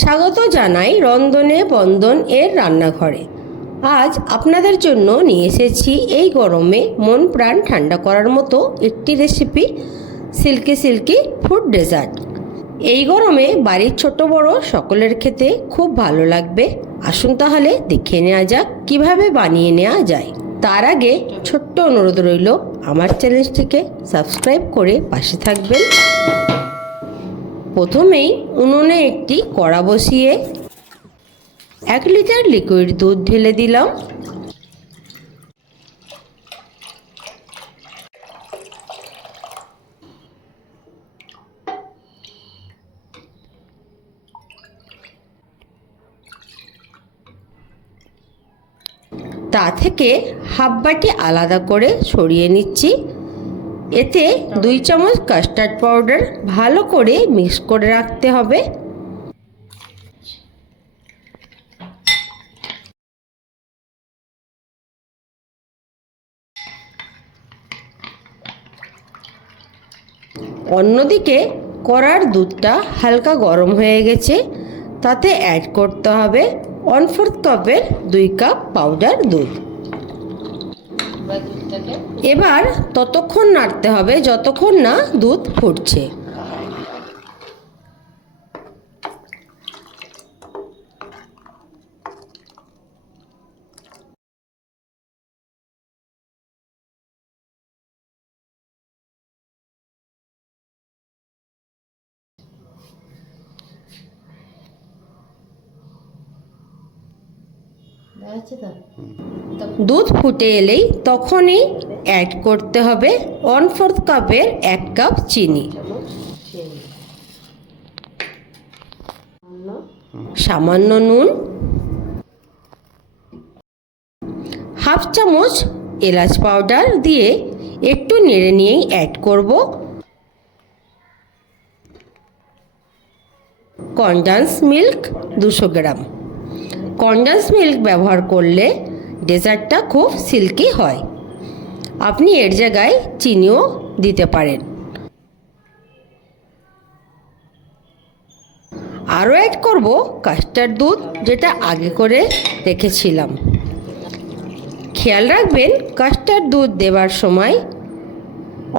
স্বাগত জানাই রন্ধনে বন্দন এর রান্নাঘরে। আজ আপনাদের জন্য নিয়ে এসেছি এই গরমে মন প্রাণ ঠান্ডা করার মতো একটি recipe silky silky food dessert এই গরমে বাড়ির ছোট বড় সকলের খেতে খুব ভালো লাগবে। আসুন তাহলে দেখে নেওয়া যাক কীভাবে বানিয়ে নেওয়া যায়। তার আগে ছোট্ট অনুরোধ রইল, আমার চ্যানেলটিকে সাবস্ক্রাইব করে পাশে থাকবেন। প্রথমেই উনুনে একটি কড়া বসিয়ে এক লিটার লিকুইড দুধ ঢেলে দিলাম। তা থেকে হাফ বাটি আলাদা করে সরিয়ে নিচ্ছি। এতে দুই চামচ কাস্টার্ড পাউডার ভালো করে মিক্স করে রাখতে হবে। অন্যদিকে কড়ার দুধটা হালকা গরম হয়ে গেছে, তাতে অ্যাড করতে হবে ওয়ান ফোর্থ কাপের দুই কাপ পাউডার দুধ। এবার ততক্ষণ নাড়তে হবে যতক্ষণ না দুধ ফুটছে। দুধ ফুটে এলেই তখনই অ্যাড করতে হবে ওয়ান ফোর্থ কাপের এক কাপ চিনি। সামান্য নুন। হাফ চামচ এলাচ পাউডার দিয়ে একটু নেড়ে নিয়েই অ্যাড করব। কনডেন্স মিল্ক দুশো গ্রাম। কনডেন্স মিল্ক ব্যবহার করলে ডেজার্টটা খুব সিল্কি হয়। আপনি এর জায়গায় চিনিও দিতে পারেন। আরও অ্যাড করব কাস্টার্ড দুধ, যেটা আগে করে রেখেছিলাম। খেয়াল রাখবেন কাস্টার্ড দুধ দেওয়ার সময়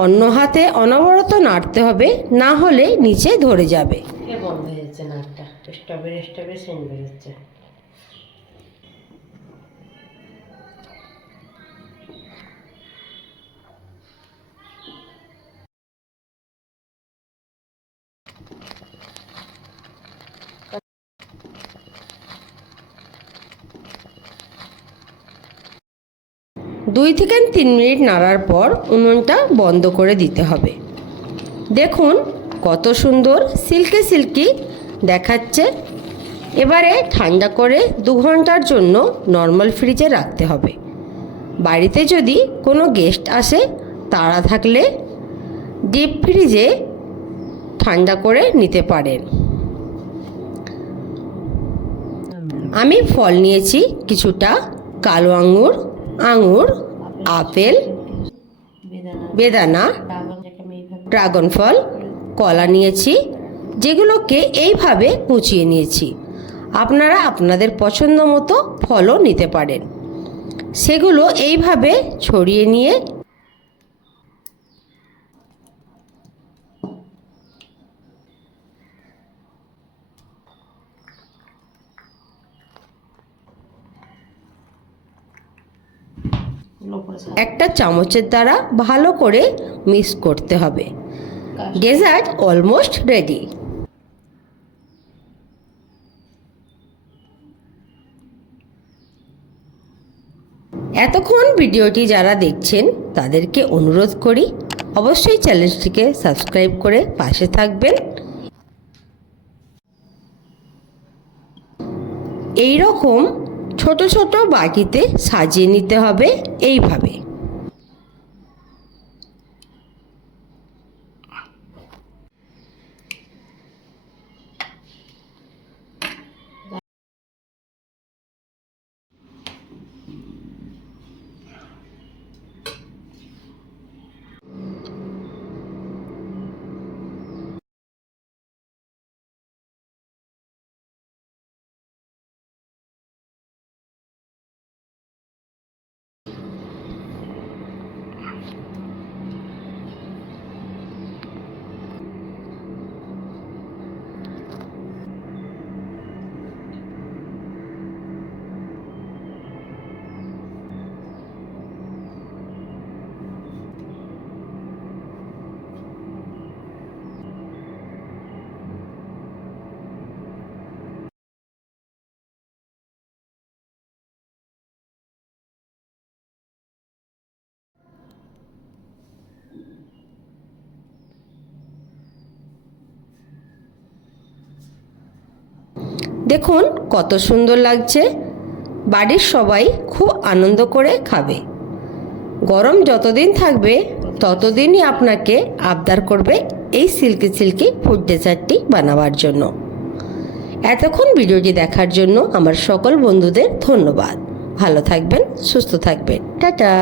অন্য হাতে অনবরত নাড়তে হবে, না হলে নিচে ধরে যাবে। বন্ধ হয়ে যাচ্ছে নাকটা স্ট্রবেরি স্ট্রবেরি সেন্ট বেরোচ্ছে। দুই থেকে তিন মিনিট নাড়ার পর উনুনটা বন্ধ করে দিতে হবে। দেখুন কত সুন্দর সিল্কে সিল্কি দেখাচ্ছে। এবারে ঠান্ডা করে দু ঘণ্টার জন্য নর্মাল ফ্রিজে রাখতে হবে। বাড়িতে যদি কোনো গেস্ট আসে, তারা থাকলে ডিপ ফ্রিজে ঠান্ডা করে নিতে পারেন। আমি ফল নিয়েছি, কিছুটা কালো আঙুর আঙুর, আপেল, বেদানা ড্রাগন ফল কলা নিয়েছি, যেগুলোকে এইভাবে কুচিয়ে নিয়েছি। আপনারা আপনাদের পছন্দ মতো ফলও নিতে পারেন। সেগুলো এইভাবে ছড়িয়ে নিয়ে একটা চামচের দ্বারা ভালো করে মিক্স করতে হবে। Dessert almost ready. এতক্ষণ ভিডিওটি যারা দেখছেন তাদেরকে অনুরোধ করি অবশ্যই চ্যানেলটিকে সাবস্ক্রাইব করে পাশে থাকবেন। এই রকম ছোট ছোট বাটিতে সাজিয়ে নিতে হবে এইভাবে। দেখুন কত সুন্দর লাগছে। বাড়ির সবাই খুব আনন্দ করে খাবে। গরম যতদিন থাকবে, ততদিনই আপনাকে আবদার করবে এই সিল্কি সিল্কি ফুড ডেজার্টটি বানাবার জন্য। এতক্ষণ ভিডিওটি দেখার জন্য আমার সকল বন্ধুদের ধন্যবাদ। ভালো থাকবেন, সুস্থ থাকবেন। টাটা।